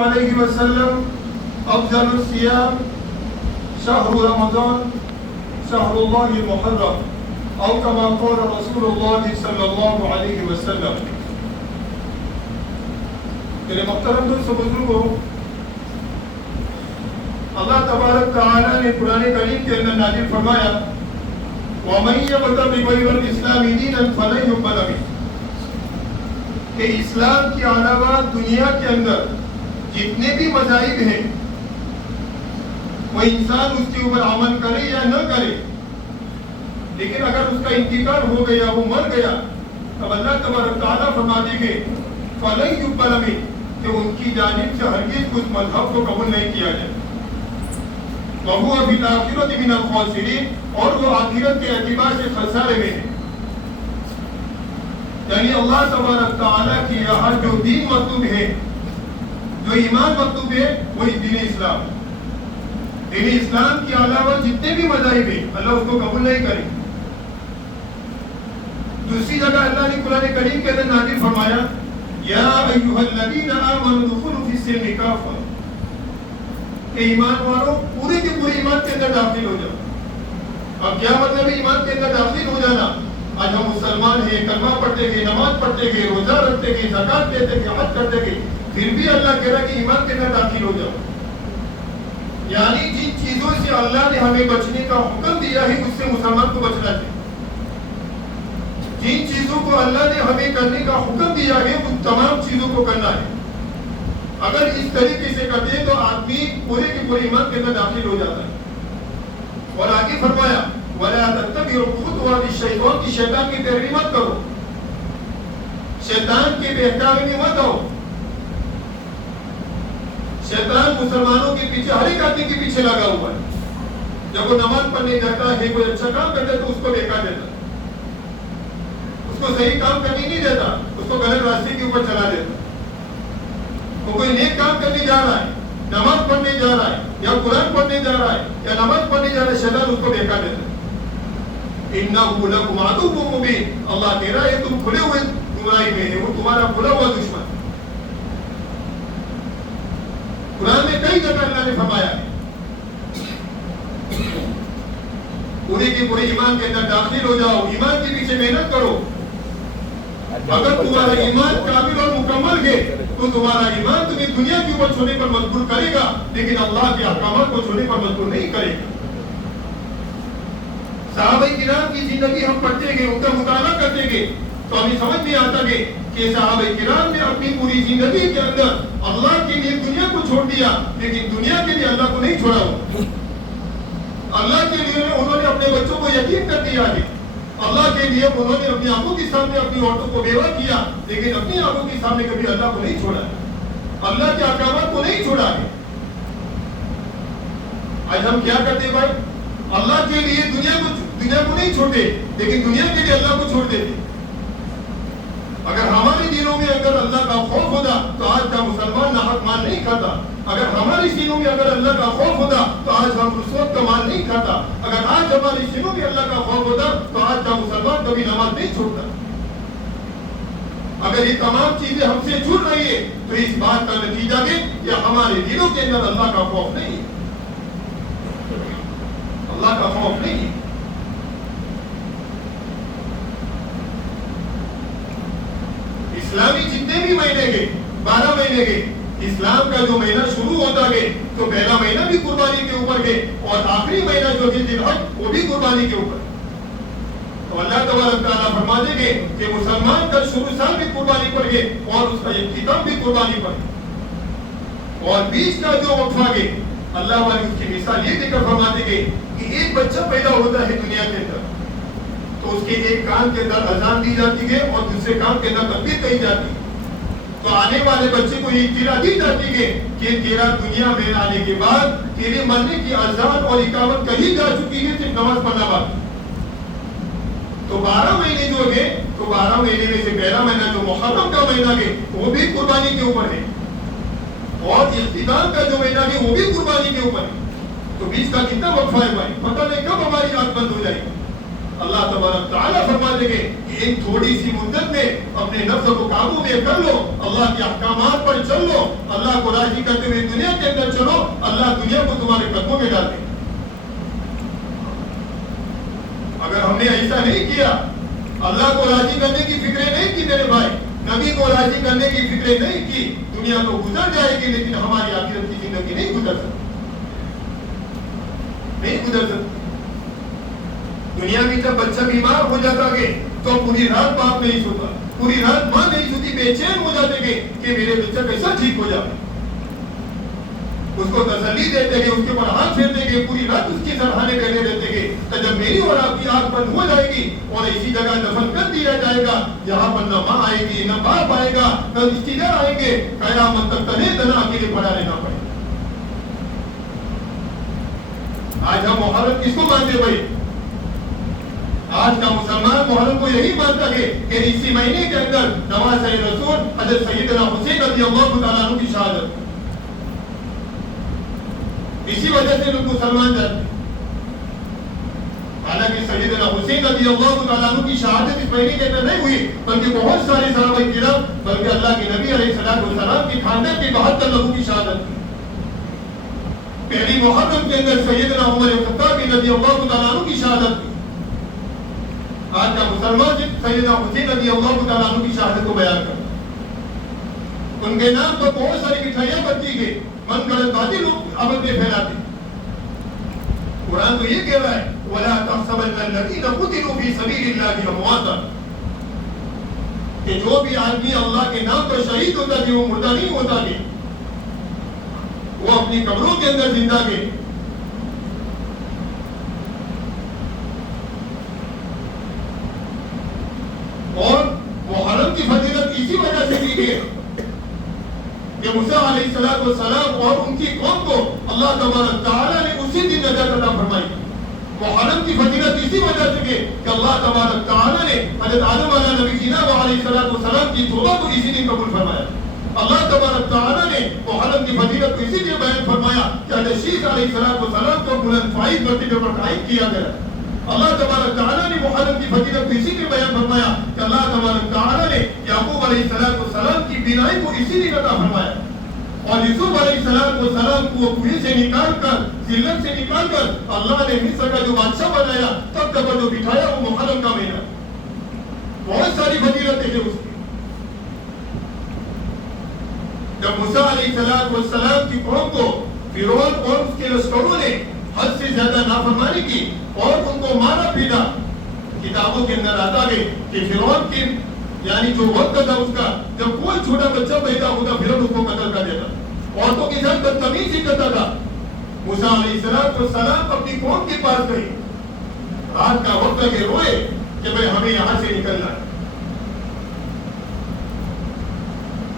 علیہ وسلم افضل الصیام شهر رمضان شهر اللہ المحرم او کما قال رسول اللہ صلی اللہ علیہ وسلم. میرے محترم دوستو بزرگوں، اللہ تبارک تعالیٰ نے قرآن کریم کے اندر نازل فرمایا وَمَن يَبْتَغِ غَيْرَ الْإِسْلَامِ دِينًا فَلَن يُقْبَلَ مِنْهُ، کہ اسلام کے علاوہ دنیا کے اندر جتنے بھی مذاہب ہیں وہ انسان اس کے اوپر عمل کرے یا نہ کرے، لیکن اگر اس کا انتقال ہو گیا، وہ مر گیا، تب اللہ تبارک تعالیٰ فرماتے کہ فَلَن يُقْبَلَ مِنْهُ، کہ ان کی جانب سے ہرگز اس مذہب کو قبول نہیں کیا جائے. وَهُوَ فِي الْآخِرَةِ مِنَ الْخَاسِرِينَ، اور وہ آخرت کے اعتبار سے خسارے میں ہے. یعنی اللہ تبارک تعالیٰ کی یہاں جو دین مطلوب ہے، جو ایمان مطلوب ہے، وہی دین اسلام. دین اسلام کے علاوہ جتنے بھی مذاہب ہیں اللہ اس کو قبول نہیں کرے. دوسری جگہ اللہ نے قرآن کریم کے اندر نازل فرمایا یا ایھا الذین آمنوا ادخلوا فی السلم کافۃ، کہ ایمان والوں پورے کے پورے ایمان کے اندر داخل ہو جاؤ. اب کیا مطلب ہے ایمان کے اندر داخل ہو جانا؟ آج ہم مسلمان ہیں، کلمہ پڑھتے گئے، نماز پڑھتے گئے، روزہ رکھتے گئے، زکات دیتے گئے، حج کرتے گئے، پھر بھی اللہ کہہ رہا ہے کہ ایمان کے اندر داخل ہو جاؤ. یعنی جن چیزوں سے اللہ نے ہمیں بچنے کا حکم دیا ہے اس سے مسلمان کو بچنا چاہیے. جن چیزوں کو اللہ نے ہمیں کرنے کا حکم دیا ہے ان تمام چیزوں کو کرنا ہے. اگر اس طریقے سے کرتے ہیں تو آدمی پورے کے پورے ایمان کے اندر داخل ہو جاتا ہے. اور آگے فرمایا وَلَا تَتَّبِعُوا خُطُوَاتِ الشَّيْطَانِ، کہ شیطان کی پیروی مت کرو، شیطان کے بہکاوے میں مت آؤ. شیطان مسلمانوں کے پیچھے، ہر ایک آدمی کے پیچھے لگا ہوا ہے. جب وہ نماز پڑھنے جاتا ہے، کوئی اچھا کام کرتا ہے تو اس کو بہکا دیتا، اس کو صحیح کام کرنے نہیں دیتا، اس کو غلط راستے کے اوپر چلا دیتا. وہ کوئی نیک کام کرنے جا رہا ہے، نماز پڑھنے جا رہا ہے یا قرآن پڑھنے جا رہا ہے یا نماز پڑھنے جا رہا ہے، شیطان اس کو بہکا دیتا ہے. اِنَّهُ لَكُمْ عَدُوٌّ مُّبِينٌ، اللہ کہہ رہا ہے تم کھلے ہوئے گمراہی میں ہے، وہ تمہارا کھلا ہوا دشمن. قرآن میں کئی جگہ اللہ نے فرمایا ہے پورے کے پورے ایمان کے اندر داخل ہو جاؤ، ایمان کے پیچھے محنت کرو. اگر تمہارا ایمان کامل اور مکمل ہے تو تمہارا ایمان تمہیں دنیا کے اوپر چھوڑنے پر مجبور کرے گا، لیکن اللہ کے احکامات کو چھوڑنے پر مجبور نہیں کرے گا. صحابہ کرام کی زندگی ہم پڑھتے گئے، ان کا مطالعہ کرتے گئے تو ہمیں سمجھ میں آتا گئے کہ صحابہ کرام نے اپنی پوری زندگی کے اندر اللہ کے لیے دنیا کو چھوڑ دیا، لیکن دنیا کے لیے اللہ کو نہیں چھوڑا. اللہ کے لیے انہوں نے اپنے بچوں کو یتیم کر دیا ہے، اللہ کے لیے انہوں نے اپنی آنکھوں کے سامنے اپنی عورتوں کو بیوہ کیا، لیکن اپنی آنکھوں کے سامنے کبھی اللہ کو نہیں چھوڑا، اللہ کے احکامات کو نہیں چھوڑا ہے. آج ہم کیا کرتے بھائی؟ اللہ کے لیے دنیا کو نہیں چھوڑتے، لیکن دنیا کے لیے اللہ کو چھوڑ دیتے. اگر ہمارے دلوں میں اگر اللہ کا خوف ہوتا تو آج کا مسلمان ناحق مال نہیں کھاتا. اگر ہمارے سینوں میں اگر اللہ کا خوف ہوتا تو آج ہم رشوت کا مال نہیں کھاتا. اگر آج ہمارے سینوں میں اللہ کا خوف ہوتا تو آج کا مسلمان کبھی نماز نہیں چھوڑتا. اگر یہ تمام چیزیں ہم سے چھوٹ رہی ہے تو اس بات کا نتیجہ ہے کہ ہمارے دلوں کے اندر اللہ کا خوف نہیں ہے، اللہ کا خوف نہیں ہے. اسلامی جتنے بھی مہینے گئے، 12 مہینے گئے، اسلام کا جو مہینہ شروع ہوتا گئے تو پہلا مہینہ بھی قربانی کے اوپر گئے اور آخری مہینہ جو ہے ذی الحج وہ بھی قربانی کے اوپر. تو اللہ تبارک تعالیٰ فرما دیں گے کہ مسلمان کا شروع سال بھی قربانی پر گئے اور اس کا اختتام بھی قربانی پر گئے. اور بیچ کا جو وقفہ گئے اللہ والے اس کی مثال یہ دے کر فرما دیں گے کہ ایک بچہ پیدا ہوتا ہے دنیا کے اندر تو اس کے ایک کان کے اندر اذان دی جاتی ہے اور دوسرے کان کے اندر تکبیر کہی جاتی ہے. تو آنے والے بچے کو یہ اطلاع دی جاتی ہے کہ تیرا دنیا میں آنے کے بعد تیرے مرنے کی اذان اور اقامت کہی جا چکی ہے، صرف نماز پڑھنا باقی. تو 12 مہینے جو ہے تو 12 مہینے میں سے پہلا مہینہ جو محرم کا مہینہ ہے وہ بھی قربانی کے اوپر ہے اور اختتام کا جو مہینہ ہے وہ بھی قربانی کے اوپر ہے. تو بیچ کا کتنا وقفہ ہے بھائی؟ پتہ نہیں کب ہماری آنکھ بند ہو جائے گی. اللہ تبارک تعالیٰ فرما دیں گے کہ ایک تھوڑی سی مدت میں اپنے نفس کو قابو میں کر لو، اللہ کے احکامات پر چل لو، اللہ کو راضی کرتے ہوئے دنیا کے اندر چلو، اللہ دنیا کو تمہارے قدموں میں ڈال دے۔ اگر ہم نے ایسا نہیں کیا، اللہ کو راضی کرنے کی فکریں نہیں کی میرے بھائی، نبی کو راضی کرنے کی فکریں نہیں کی، دنیا تو گزر جائے گی لیکن ہماری آخرت کی زندگی نہیں گزر سکتی، نہیں گزر سکتی۔ دنیا میں جب بچہ بیمار ہو جاتا ہے تو پوری رات باپ نہیں سوتا، پوری رات ماں نہیں سوتی، بے چین ہو جاتے کہ میرے بچہ کیسا ٹھیک ہو جائے، اس کو تسلی دیتے گے، اس کے اوپر ہاتھ پھیرتے گے، پوری رات اس کی سرحانے کرنے دیتے گے، تو جب میری اور آپ کی آنکھ بند ہو جائے گی اور اسی جگہ دفن کر دیا جائے گا جہاں پر نہ ماں آئے گی نہ باپ آئے گا نہ رشتے دار آئیں گے، قیامت تک تنے تنا اکیلے پڑا رہنا پڑے گا۔ آج ہم محرم کس کو مانتے بھائی؟ آج کا مسلمان محرم کو یہی مانتا ہے کہ اسی مہینے کے اندر نواسۂ رسول حضرت سیدنا حسین رضی اللہ تعالیٰ عنہ کی شہادت، اسی وجہ سے لوگ مسلمان جاتے ہیں۔ حالانکہ سیدنا حسین رضی اللہ تعالیٰ عنہ کی شہادت اس مہینے کے اندر نہیں ہوئی، بلکہ بہت سارے صحابہ کرام، بلکہ اللہ کے نبی علیہ السلام کی خاندان کے 72 لوگوں کی شہادت ہوئی۔ پہلی محرم کے اندر سیدنا عمر خطاب رضی اللہ تعالیٰ عنہ کی شہادت ہوئی۔ آج کا مسلمان سیدنا حسین رضی اللہ تعالیٰ عنہ کی شہادت کو بیان کرتا ہے۔ ان کے نام پر بہت ساری مٹھائیاں بنتی گئی، من گڑت باتیں لوگ عمل میں پھیلاتے۔ قرآن تو یہ کہہ رہا ہے وَلَا تَحْسَبَنَّ الَّذِينَ قُتِلُوا فِي سَبِيلِ اللَّهِ أَمْوَاتًا، کہ جو بھی آدمی اللہ کے نام پر شہید ہوتا ہے وہ مردہ نہیں ہوتا کہ وہ اپنی قبروں کے اندر زندہ کے۔ اور محرم کی فضیلت اسی وجہ سے دی گئی کہ موسیٰ علیہ السلام اور ان کی قوم کو اللہ تبارک تعالیٰ نے اسی دن نجات عطا فرمائی۔ محرم کی فضیلت اسی وجہ سے کہ اللہ تبارک تعالیٰ نے حضرت آدم علیہ نبی جناب علیہ السلام کی توبہ کو اسی دن قبول فرمایا۔ اللہ تبارک تعالیٰ نے محرم کی فضیلت کو اسی دن بیان فرمایا کہ حضرت شیس علیہ السلام کو بلند فائز مرتبے پر قائم کیا گیا۔ اللہ تبارک تعالیٰ نے محرم کی فضیلت کو اسی دن بیان فرمایا کہ اللہ تبارک تعالیٰ نے یعقوب علیہ السلام کی بینائی کو اسی دن عطا فرمایا، اور یوسف علیہ السلام کو کنویں سے نکال کر، ذلت سے نکال کر اللہ نے مصر کا جو بادشاہ بنایا، تب تک جو بٹھایا وہ محرم کا مہینہ۔ بہت ساری فضیلتیں ہیں اس کی۔ جب موسیٰ علیہ السلام کی قوم کو فرعون اور اس کے لشکروں نے حد سے زیادہ نافرمانی کی اور ان کو مارا پیٹا، کتابوں کے اندر آتا ہے کہ فرعون کی یعنی جو وقت تھا اس کا، جب کوئی چھوٹا بچہ پیدا ہوتا فرعون اس کو قتل کر دیتا، عورتوں کے ساتھ بدتمیزی کرتا تھا۔ موسیٰ علیہ السلام اپنی قوم کے پاس گئے، رات کا وقت کے روئے کہ بھائی ہمیں یہاں سے نکلنا ہے،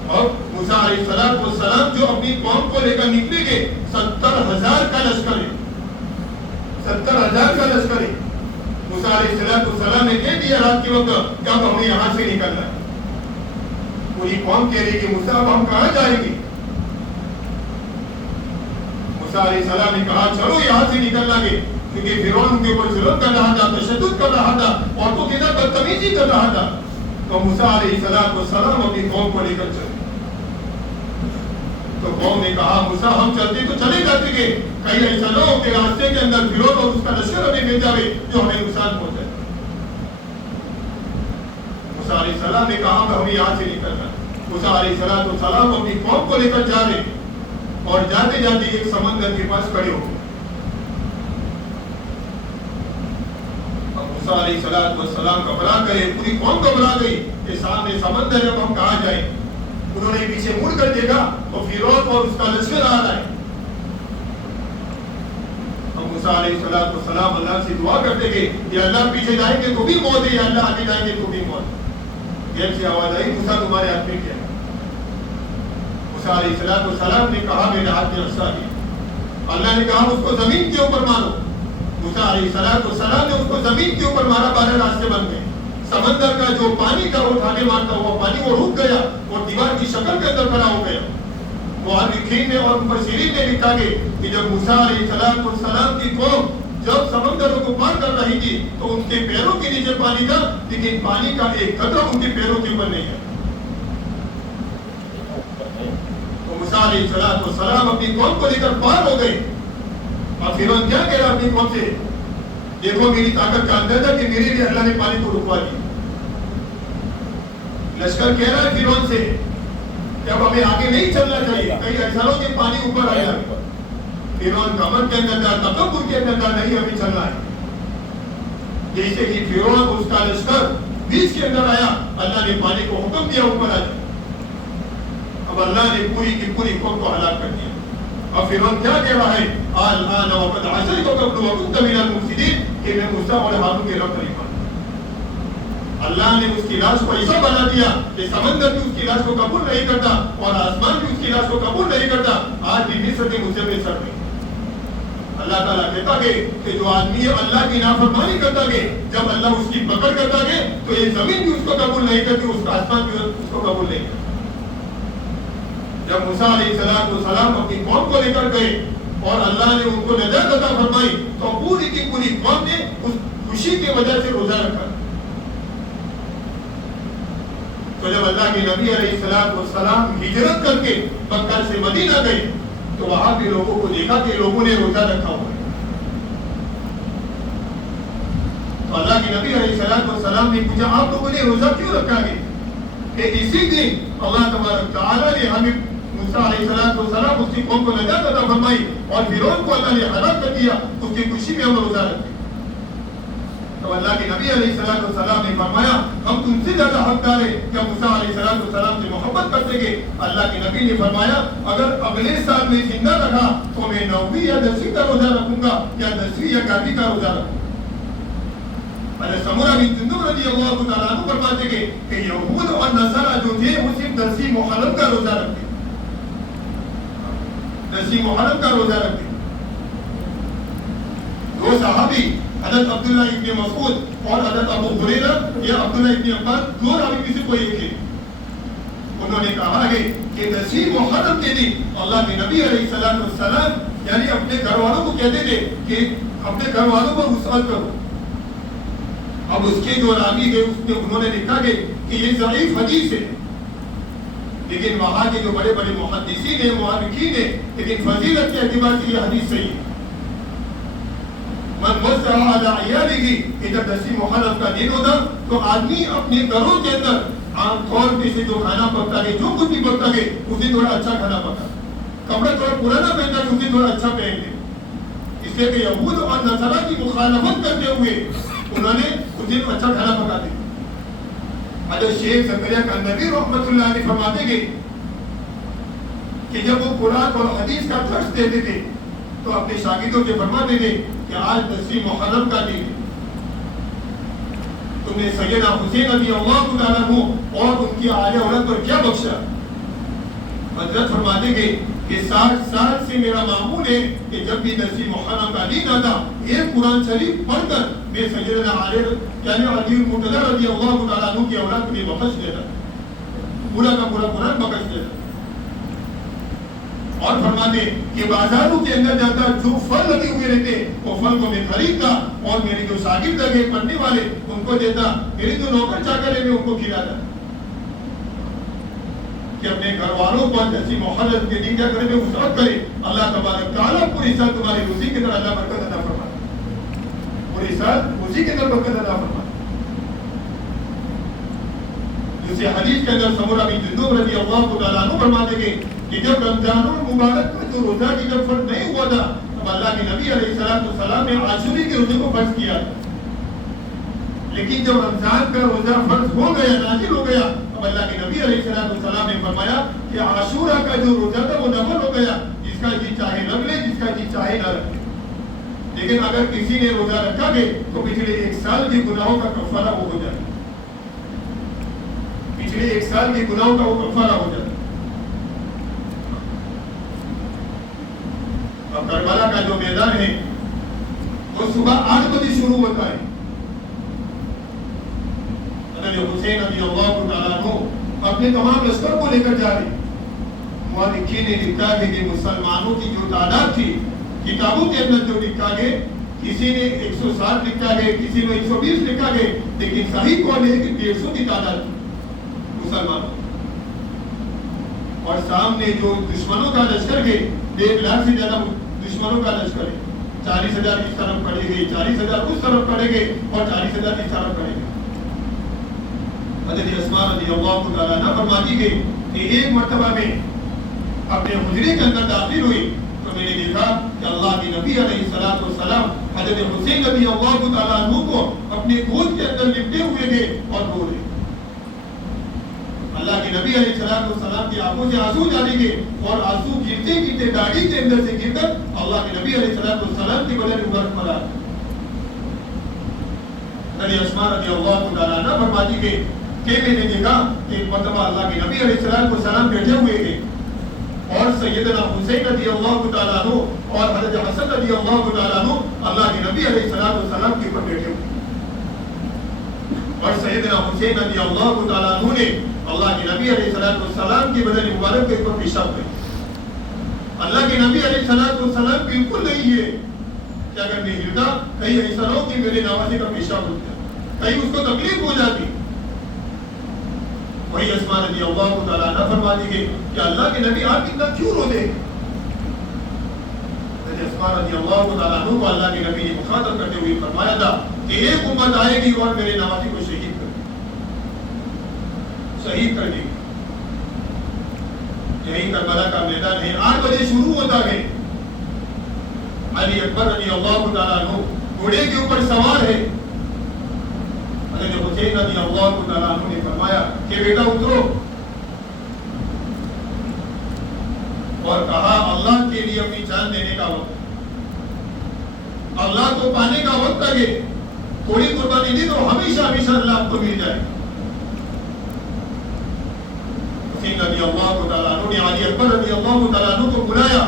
اور موسیٰ علیہ السلام جو اپنی قوم کو لے کر نکلے گئے، 70,000 کا لشکر ہے، 70,000 کا لشکر ہے۔ موسیٰ علیہ السلام نے کہہ دیا رات کے وقت کہ اب ہمیں یہاں سے نکلنا ہے۔ پوری قوم کہہ رہی کہ موسیٰ اب ہم کہاں جائیں گے؟ موسیٰ علیہ السلام نے کہا چلو یہاں سے نکلنا گے، کیونکہ فرعون کے اوپر ظلم کر رہا تھا، تشدد کر رہا تھا، عورتوں کے ساتھ بدتمیزی کر رہا تھا۔ تو موسیٰ علیہ السلام اپنی قوم کو لے کر چلے۔ تو قوم نے کہا موسیٰ ہم چلتے تو چلے جاتے گے، کہیں ایسا نہ ہو کہ راستے کے اندر فرعون اور اس کا لشکر ہمیں مل جائے جو ہمیں نقصان پہنچائے۔ موسیٰ علیہ السلام نے کہا کہ ہمیں یہاں سے نکلنا۔ موسیٰ علیہ السلام اپنی قوم کو لے کر جا رہے، اور جاتے جاتے ایک سمندر کے پاس کھڑے ہو گئے۔ موسیٰ علیہ السلام گھبرا گئے، پوری قوم گھبرا گئی کہ سامنے سمندر ہے، اب ہم کہاں جائیں؟ انہوں نے پیچھے مڑ کر دیکھا تو فرعون اور اس کا لشکر آ رہا ہے۔ اب موسیٰ علیہ السلام اللہ سے دعا کرتے گئے کہ اللہ پیچھے جائیں گے تو بھی موت ہے، یا اللہ آگے جائیں گے تو بھی موت۔ غیب سے آواز آئی موسیٰ تمہارے ہاتھ میں کیا ہے؟ موسیٰ علیہ السلام نے کہا میرے ہاتھ میں عصا ہے۔ اللہ نے کہا اس کو زمین کے اوپر مارو۔ موسیٰ علیہ السلام نے اس کو زمین کے اوپر مارا، 12 راستے بن گئے۔ سمندر کا جو پانی تھا وہ ٹھانے مارتا ہوا پانی وہ رک گیا اور دیوار کی شکل کے اندر کھڑا ہو گیا۔ مؤرخین نے اور مفسرین نے لکھا کہ جب موسیٰ علیہ السلام کی قوم جب سمندروں کو پار کر رہی تھی تو ان کے پیروں کے نیچے پانی تھا، لیکن پانی کا ایک قطرہ ان کے پیروں کے اوپر نہیں ہے. تو موسیٰ علیہ السلام اپنی قوم کو لے کر پار ہو گئے. اور فرعون کیا کہہ رہا اپنی قوم سے؟ دیکھو میری طاقت کا اندازہ کہ میرے لیے اللہ نے پانی کو رکوا دیا. لشکر کہہ رہا ہے فرعون سے کہ اب ہمیں آگے نہیں چلنا چاہیے، کہیں ایسا ہو کہ پانی اوپر آ جائے. فرعون کا من کے اندر تھا، تکبر کے اندر تھا، نہیں ہمیں چلنا ہے. جیسے ہی فرعون اس کا لشکر بیچ کے اندر آیا، اللہ نے پانی کو حکم دیا اوپر آ جائے. اب اللہ نے پوری کی پوری قوم کو ہلاک کر دیا. اب فرعون کیا کہہ رہا ہے؟ الآن وقد عصیت قبل وكنت من المفسدین، کہ میں موسیٰ اور ہارون کے رب نہیں مانتا. اللہ نے اس کی لاش کو ایسا بنا دیا کہ سمندر بھی اس کی لاش کو قبول نہیں کرتا اور آسمان بھی اس کی لاش کو قبول نہیں کرتا. آج بھی مصر کے مجھے میں سر نہیں. اللہ تعالیٰ کہتا کہ جو آدمی اللہ کی نافرمانی کرتا گے، جب اللہ اس کی پکڑ کرتا گے تو یہ زمین بھی اس کو قبول نہیں کرتی، اس کا آسمان بھی اس کو قبول نہیں کرتا. جب موسیٰ علیہ السلام اپنی قوم کو لے کر گئے اور اللہ نے ان کو نجات عطا فرمائی تو پوری کی پوری قوم نے اس خوشی کی وجہ سے روزہ رکھا. تو جب اللہ کے نبی علیہ السلام ہجرت کر کے مکہ سے مدینہ گئے تو وہاں بھی لوگوں کو دیکھا کہ لوگوں نے روزہ رکھا ہوا ہے. تو اللہ کے نبی علیہ السلام نے پوچھا آپ لوگوں نے روزہ کیوں رکھا ہے؟ کہ اسی دن اللہ تبارک تعالیٰ نے ہمیں موسیٰ علیہ السلام اس کی قوم کو نجات عطا فرمائی اور فرعون کو اللہ نے ہلاک کر دیا، اس کی خوشی میں ہم روزہ رکھتے. تو اللہ کے نبی علیہ السلام نے فرمایا ہم تم سے زیادہ حقدار ہیں کہ موسیٰ علیہ السلام سے محبت کرتے گے. اللہ کے نبی نے فرمایا اگر اگلے سال میں زندہ رکھا تو میں 9ویں یا 10ویں کا روزہ رکھوں گا یا 10ویں یا 11ویں کا روزہ رکھوں گا. سمورہ بن جندب رضی اللہ تعالیٰ عنہ فرماتے کہ یہود اور نصارہ جو تھے وہ صرف 10ویں محرم کا روزہ رکھتے، 10ویں محرم کا روزہ رکھتے. دو صحابی حضرت عبداللہ ابن مسعود اور حضرت ابو ہریرہ یا عبداللہ ابن عباس، دو راوی میں سے کوئی ایک ہے، انہوں نے کہا ہے کہ 10ویں محرم کے دن اللہ کے نبی علیہ السلام یعنی اپنے گھر والوں کو کہتے تھے کہ اپنے گھر والوں کو وصال کرو. اب اس کے جو راوی ہے انہوں نے لکھا کہ یہ ضعیف حدیث ہے، لیکن وہاں کے جو بڑے بڑے محدثین ہیں محققین ہیں لیکن فضیلت کے اعتبار سے یہ حدیث صحیح ہے. من وسع علی عیالہ، کہ جب 10ویں محرم کا دن ہوتا تو آدمی اپنے گھروں کے اندر عام طور پہ سے جو کھانا پکتا ہے جو کچھ بھی پکتا ہے اسے تھوڑا اچھا کھانا پکا، کپڑا تھوڑا پرانا پہنتا ہے اسے تھوڑا اچھا پہن لے. اس لیے کہ یہود اور نصارہ کی مخالفت کرتے ہوئے انہوں نے اس دن اچھا کھانا پکاتے. حضرت شیخ زکریا کندوی رحمۃ اللہ علیہ فرماتے کہ جب وہ قرآن اور حدیث کا درس دیتے تھے تو اپنے شاگردوں سے فرماتے تھے کہ آج 10ویں محرم کا دن تم نے سیدنا حسین رضی اللہ تعالیٰ عنہ اور ان کی آل اولاد پر کیا بخشا. حضرت فرماتے کہ 60 سال سے میرا معمول ہے کہ جب بھی 10ویں محرم کا دن آتا ایک قرآن شریف پڑھ کر میں سیدنا علی یعنی علی المرتضی رضی اللہ تعالیٰ عنہ کی اولاد کو بھی بخش دیتا، پورا کا پورا قرآن بخش دیتا. اور فرماتے کہ بازاروں کے اندر جاتا جو پھل لگے ہوئے رہتے وہ پھل کو میں خریدتا اور میرے جو شاگرد لگے پڑھنے والے ان کو دیتا، میرے جو نوکر چاکر ہے میں ان کو کھلاتا. کہ اپنے گھر والوں پر 10ویں محرم کے دن کیا کرے میں وسعت کرے. اللہ تبارک تعالیٰ پوری سال تمہاری روزی کے اندر اللہ برکت عطا فرمائے، پوری سال روزی کے اندر برکت عطا فرمائے. جسے حدیث کے اندر سمورہ بن جندب رضی اللہ تعالیٰ عنہ فرماتے کہ جب رمضان المبارک کا جو روزہ کی جب فرض نہیں ہوا تھا تب اللہ کے نبی علیہ السلام نے عاشوری کے روزے کو فرض کیا تھا. لیکن جب رمضان کا روزہ فرض ہو گیا، نازل ہو گیا، اب اللہ کے نبی علیہ السلام نے فرمایا کہ عاشورہ کا جو روزہ تھا وہ نفل ہو گیا، جس کا جی چاہے رکھ لے، جس کا جی چاہے نہ رکھے. لیکن اگر کسی نے روزہ رکھا گے تو پچھلے 1 سال کے گناہوں کا کفارہ وہ ہو جائے، پچھلے 1 سال کے گناہوں کا وہ کفارہ ہو جائے. اب کربلا کا جو میدان ہے وہ صبح 8 بجے شروع ہوتا ہے. حسین رضی اللہ تعالیٰ عنہ اپنے تمام لشکر کو لے کر جا رہے. مورخین نے لکھا ہے کہ مسلمانوں کی جو تعداد تھی کتابوں کے اندر جو لکھا ہے کسی نے 160 لکھا ہے, کسی نے 120 لکھا ہے, لیکن صحیح کون ہے کہ 150 کی تعداد مسلمانوں. اور سامنے جو دشمنوں کا لشکر ہے 1.5 لاکھ سے زیادہ دشمنوں کا لشکر ہے. 40,000 اس طرف پڑے گئے, 40,000 اس طرف پڑے گئے اور 40,000 اس طرف پڑے گئے. حضرت اسماء رضی اللہ تعالیٰ عنہ فرماتی ہے کہ ایک مرتبہ میں اپنے حجرے کے اندر داخل ہوئی تو میں نے دیکھا کہ اللہ کے نبی علیہ الصلوۃ والسلام حضرت حسین رضی اللہ تعالیٰ عنہ کو اپنے گود کے اندر لپٹے ہوئے تھے اور رو رہے. اللہ کے نبی علیہ الصلوۃ والسلام کی آنکھوں سے آنسو جاری گئے اور آنسو گرتے گرتے داڑھی کے اندر سے گر کر اللہ کے نبی علیہ الصلوۃ والسلام کے بدن مبارک پر آ گئے. حضرت اسماء رضی اللہ تعالیٰ عنہ فرماتی ہے کہ میں نے دیکھا کہ ایک مرتبہ اللہ کے نبی علیہ الصلوۃ والسلام بیٹھے ہوئے تھے اور سیدنا حسین رضی اللہ تعالیٰ عنہ اور حضرت حسن رضی اللہ تعالیٰ عنہ اللہ کے نبی علیہ الصلوۃ والسلام کے اوپر بیٹھے ہوئے. اور سیدنا حسین رضی اللہ تعالیٰ عنہ نے اللہ کے نبی علیہ الصلوۃ والسلام کے بدن مبارک کے اوپر پیشاب کیا. اللہ کے نبی علیہ الصلوۃ والسلام بالکل نہیں ہے کہ اگر میں ہلتا کہیں ایسا ہو کہ میرے نوازے کا پیشاب ہو جائے, کہیں اس کو تکلیف ہو جاتی. وہی اسماء رضی اللہ تعالیٰ عنہ فرماتی ہے کہ اللہ کے نبی آپ اتنا کیوں روتے ہیں. اسماء رضی اللہ تعالیٰ عنہ کو اللہ کے نبی نے مخاطب کرتے ہوئے فرمایا تھا کہ ایک امت آئے گی اور میرے نوازے کو شہید کر دے گی. یہی کربلا کا میدان ہے. 8 بجے شروع ہوتا ہے. علی اکبر رضی اللہ تعالیٰ عنہ گھوڑے کے اوپر سوار ہے. حضرت حسین رضی اللہ تعالیٰ عنہ نے فرمایا کہ بیٹا اترو, اور کہا اللہ کے لیے اپنی جان دینے کا وقت, اللہ کو پانے کا وقت لگے, تھوڑی قربانی دی تو ہمیشہ ہمیشہ اللہ آپ کو مل جائے. حسین رضی اللہ تعالیٰ عنہ نے علی اکبر رضی اللہ تعالیٰ عنہ کو بلایا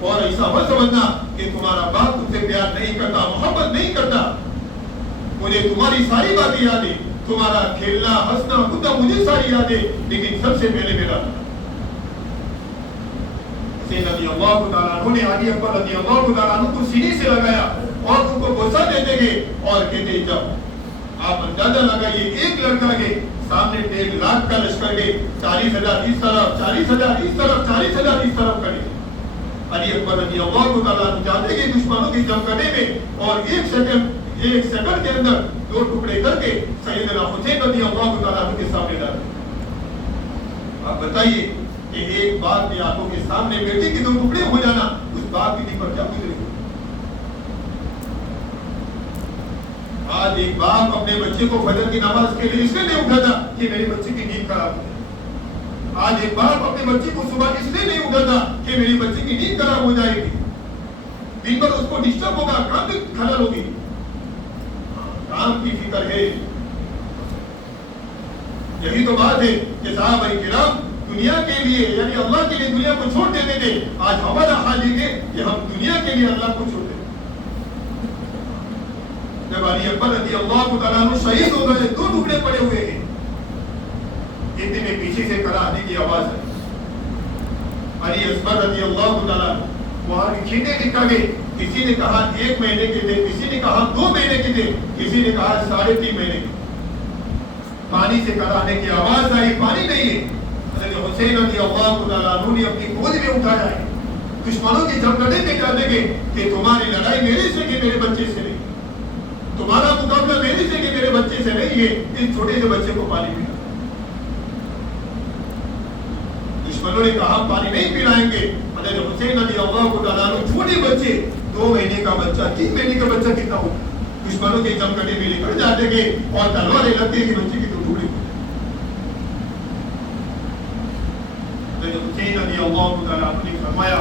اور ایسا مت سمجھنا کہ تمہارا باپ تم سے پیار نہیں کرتا, محبت نہیں کرتا, مجھے تمہاری ساری باتیں یاد ہے, تمہارا کھیلنا ہنسنا کودنا مجھے ساری یاد ہے, لیکن سب سے پہلے میرا. حسین رضی اللہ تعالیٰ عنہ نے علی اکبر رضی اللہ تعالیٰ عنہ کو سینے سے لگایا اور ان کو بوسہ دیتے گئے اور کہتے جب آپ اندازہ لگائیے ایک لڑکا کے سامنے 1.5 لاکھ کا لشکر کے 40,000 اس طرف 40,000 اس طرف 40,000 اس طرف کرے. علی اکبر رضی اللہ تعالیٰ عنہ جاتے گئے دشمنوں کی جنگ کرنے میں اور ایک سیکنڈ کے اندر 2 ٹکڑے کر کے سیدنا حسین رضی اللہ تعالیٰ عنہ کے سامنے ڈالے. آپ بتائیے کہ ایک باپ کی آنکھوں کے سامنے بیٹے کے 2 ٹکڑے ہو جانا اس باپ کی دل پر کیا گزرے گا. آج ایک باپ اپنے بچے کو فجر کی نماز کے لیے اس لیے نہیں اٹھاتا کہ میرے بچے کی نیند خراب ہو جائے. آج ایک باپ اپنے بچے کو صبح اس لیے نہیں اٹھاتا کہ میری بچے کی نیند خراب ہو جائے گی, دن بھر اس کو ڈسٹرب ہوگا, کام بھی خلل ہوگی. کام کی فکر ہے. یہی تو بات ہے کہ صحابہ کرام دنیا کے لیے یعنی اللہ کے لیے دنیا کو چھوڑ دیتے تھے. آج ہمارا حال یہ ہے کہ ہم دنیا کے لیے اللہ کو چھوڑ دیتے. جب علی اکبر رضی اللہ تعالیٰ عنہ شہید ہو گئے 2 ٹکڑے پڑے ہوئے ہیں, اتنے میں پیچھے سے کڑا آنے کی آواز ہے. علی اکبر رضی اللہ تعالیٰ عنہ وہاں کھینچے لکھا گئے. کسی نے کہا 1 مہینے کے تھے, کسی نے کہا 2 مہینے کے تھے, کسی نے کہا 3.5 مہینے کے. پانی سے کڑا آنے کی آواز آئی, پانی نہیں ہے. حضرت حسین رضی اللہ تعالیٰ عنہ نے اپنی گود میں اٹھایا ہے. دشمنوں کی جھپٹے میں جانے گے کہ تمہاری لڑائی میرے سے کہ میرے بچے سے نہیں, تمہارا مقابلہ میرے سے کہ میرے بچے سے نہیں ہے. اس چھوٹے سے بچے کو پانی پلانا. دشمنوں نے کہا پانی نہیں پلائیں گے. حضرت حسین رضی اللہ تعالیٰ عنہ چھوٹے بچے 2 مہینے کا بچہ 3 مہینے کا بچہ کتنا ہو, دشمنوں کے جمگٹے میں لے کر جاتے گے اور تلواریں لگتی کہ بچے کی تو ٹکڑے. حضرت حسین رضی اللہ تعالیٰ عنہ نے فرمایا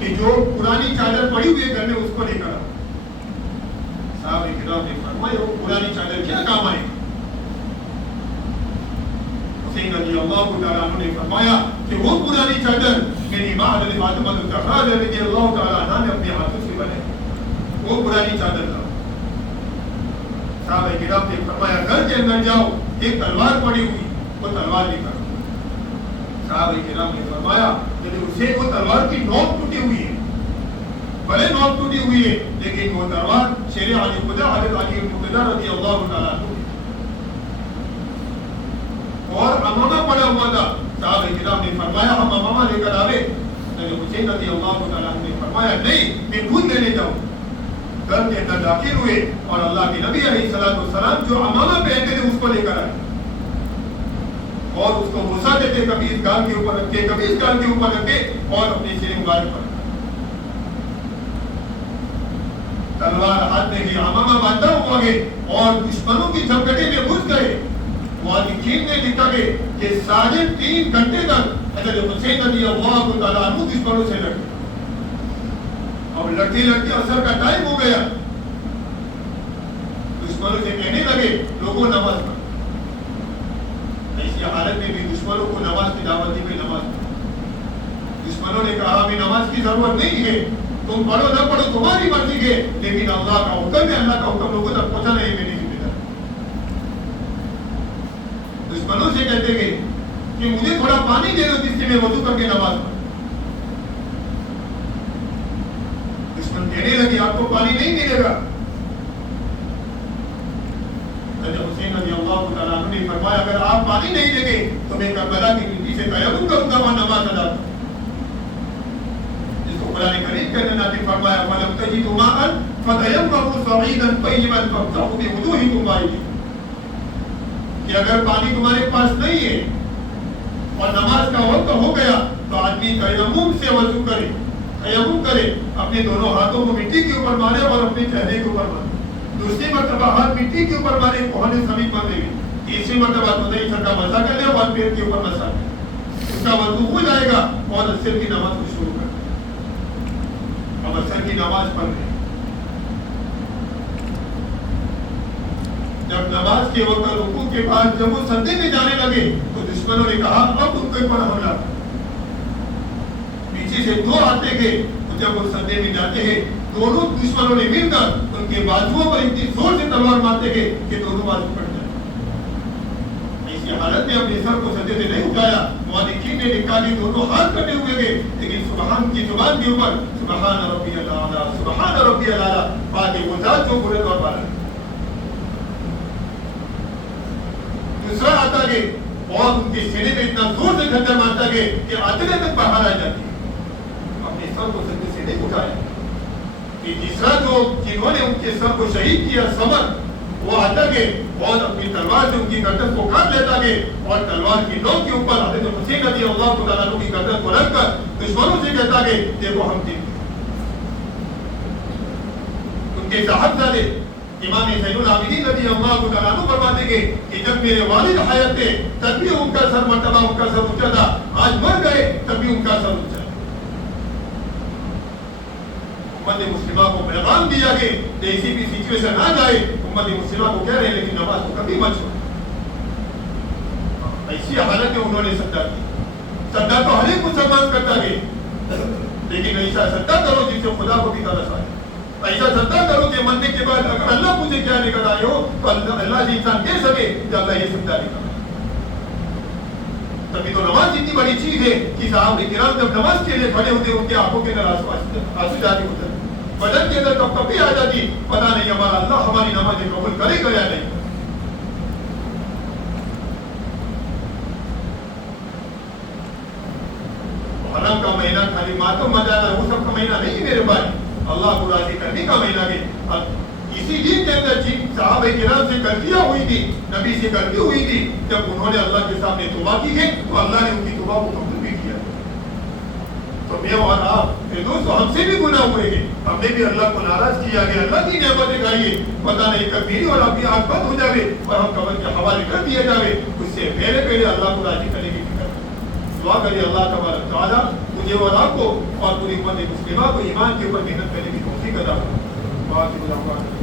کہ جو پرانی چادر پڑی ہوئی ہے گھر میں اس کو لے کر آؤ. صحابہ کرام نے فرمایا وہ پرانی چادر کیا کام آئے. حسین رضی اللہ تعالیٰ عنہ نے فرمایا کہ وہ پرانی چادر میری ماں حضرت فاطمہ الزہرا رضی اللہ تعالیٰ عنہا نے اپنے ہاتھوں سے بنائی, وہ پرانی چادر تھا. صحابہ کرام نے فرمایا گھر کے اندر جاؤ, ایک تلوار پڑی ہوئی, وہ تلوار لے کر. صحابہ کرام نے فرمایا کہ اسے وہ تلوار کی نوک ٹوٹی ہوئی ہے. بھلے نوک ٹوٹی ہوئی ہے لیکن وہ تلوار شیر علی خدا حضرت علی المرتضیٰ رضی اللہ تعالیٰ عنہ اور امامہ پڑا ہوا تھا. صحابہ کرام نے فرمایا ہم امامہ لے کر آوے. حسین رضی اللہ تعالیٰ عنہ نے فرمایا نہیں میں دودھ لینے جاؤں. گھر کے اندر داخل ہوئے اور اللہ کے نبی علیہ السلام جو امامہ پہنتے تھے اس کو لے کر آئے اور اس کو بوسا دیتے, کبھی اس گال کے اوپر رکھ کے کبھی اس گال کے اوپر رکھ کے اور اپنے سر مبارک پر تلوار ہاتھ میں ہی امامہ باندھا ہوا ہے اور دشمنوں کی جھپکٹے میں گھس گئے. محققین نے لکھا ہے کہ 3.5 گھنٹے تک حضرت حسین رضی اللہ تعالیٰ عنہ دشمنوں سے لڑے اور لڑتے لڑتے عصر کا ٹائم ہو گیا. دشمنوں سے کہنے لگے لوگوں نماز پڑھو. ایسی حالت میں بھی دشمنوں کو نماز کی دعوت دی گئی. نماز دشمنوں نے کہا ہمیں نماز کی ضرورت نہیں ہے, تم پڑھو نہ پڑھو تمہاری مرضی ہے, لیکن اللہ کا حکم ہے, اللہ کا حکم لوگوں تک پہنچانا ہے میری ذمہ داری. دشمنوں سے کہتے گئے کہ مجھے تھوڑا پانی دے دو جس سے میں وضو کر کے نماز پڑھوں. دشمن کہنے لگے آپ کو پانی نہیں ملے گا. حسین رضی اللہ تعالیٰ عنہ نے فرمایا اگر آپ پانی نہیں دیں گے تو میں کربلا کی مٹی سے تیمم کروں گا وہاں نماز ادا کروں. جس کو قرآن کریم کے اندر نازل فرمایا فَلَمْ تَجِدُوا مَاءً فَتَيَمَّمُوا صَعِيدًا طَيِّبًا فَامْسَحُوا بِوُجُوهِكُمْ وَأَيْدِيكُم. کہ اگر پانی تمہارے پاس نہیں ہے اور نماز کا وقت ہو گیا تو آدمی تیمم سے وضو کرے, تیمم کرے, اپنے دونوں ہاتھوں کو مٹی کے اوپر مارے اور اپنے چہرے کے اوپر مارے. دوسری مرتبہ ہاتھ مٹی کے اوپر مارے, کوہنے سمیت مار دیں گے. تیسری مرتبہ تو نہیں سر کا مسا کر لے اور پیر کے اوپر مسا کرے, اس کا وضو ہو جائے گا اور عصر کی نماز کو شروع کر دیں. اب عصر کی نماز پڑھ رہے, جب نماز کے وقت رکوع کے بعد جب وہ سجدے میں جانے لگے تو دشمنوں نے کہا اب ان کے اوپر حملہ. پیچھے سے 2 آتے گئے تو جب وہ سجدے میں جاتے ہیں دونوں دشمنوں نے مل کر ان کے بازوؤں پر اتنی زور سے تلوار مارتے گئے کہ دونوں بازو پھٹ جائے. ایسی حالت میں اپنے سر کو سجدے سے نہیں اٹھایا. محققین نے لکھا کہ دونوں ہاتھ کٹے ہوئے گئے لیکن سبحان کی زبان کے اوپر سبحان ربی الاعلیٰ سبحان ربی الاعلیٰ باقی وہ ذات جو برے طور پر. دوسرا آتا گئے اور ان کے سینے پہ اتنا زور سے کھنجر مارتا گئے کہ اتنے تک باہر آ جاتی ہے. اپنے سر کو سجدے سے نہیں اٹھایا. تیسرا جو جنہوں نے ان کے سر کو شہید کیا سمر, وہ آتا گئے اور اپنی تلوار سے ان کی گردن کو کاٹ لیتا گئے اور تلوار کی نوک کے اوپر حضرت حسین رضی اللہ تعالیٰ عنہ کی گردن کو رکھ کر دشمنوں سے کہتا گئے دیکھو ہم جیت گئے. ان کے صاحبزادے امام زین العابدین رضی اللہ تعالیٰ عنہ فرماتے گئے کہ جب میرے والد حیات تھے تب بھی ان کا سر مرتبہ ان کا سر اونچا تھا, آج مر گئے تب بھی ان کا سر اونچا. امت مسلمہ کو پیغام دیا کہ ایسی بھی سچویشن آ جائے امت مسلمہ کو کہہ رہے ہیں لیکن نماز کو کبھی مت چھوڑو. ایسی حالت میں انہوں نے سجدہ کی. سجدہ تو ہر ایک مسلمان کرتا ہے لیکن ایسا سجدہ کرو جس سے خدا کو بھی ترس آئے. ایسا سجدہ کرو کہ مرنے کے بعد اگر اللہ مجھے کیا نکل آئے ہو تو اللہ سے انسان کہہ سکے کہ اللہ یہ سجدہ نکل. تبھی تو نماز اتنی بڑی چیز ہے کہ صحابہ کرام جب نماز کے لیے کھڑے ہوتے ان کے آنکھوں کے اندر آنسو جاتی ہوتے, بدن کے اندر کب کبھی آ جاتی, پتا نہیں ہمارا اللہ ہماری نماز قبول کرے گا یا نہیں. حرام کا مہینہ خالی ماتم مجانا وہ سب کا مہینہ نہیں میرے بھائی, اللہ کو راضی کرنے کا مہینہ ہے. اسی دن کے اندر جن صحابہ کرام سے غلطیاں ہوئی تھی, نبی سے غلطی ہوئی تھی, جب انہوں نے اللہ کے سامنے توبہ کی ہے تو اللہ نے ان کی توبہ کو قبول بھی کیا. تو میں اور آپ دوستو ہم سے بھی گناہ ہوئے گے, ہم نے بھی اللہ کو ناراض کیا گیا, اللہ کی نعمتیں کھائیے, پتہ نہیں کب میری اور آپ کی آنکھ بند ہو جاوے اور ہم قبر کے حوالے کر دیا جاوے. اس سے پہلے اللہ کو راضی کرنے کی فکر دعا کریے. اللہ تبارک تعالیٰ مجھے اور آپ کو اور پوری امت مسلمہ کو ایمان کے اوپر محنت کرنے کی توفیق عطا فرمائے.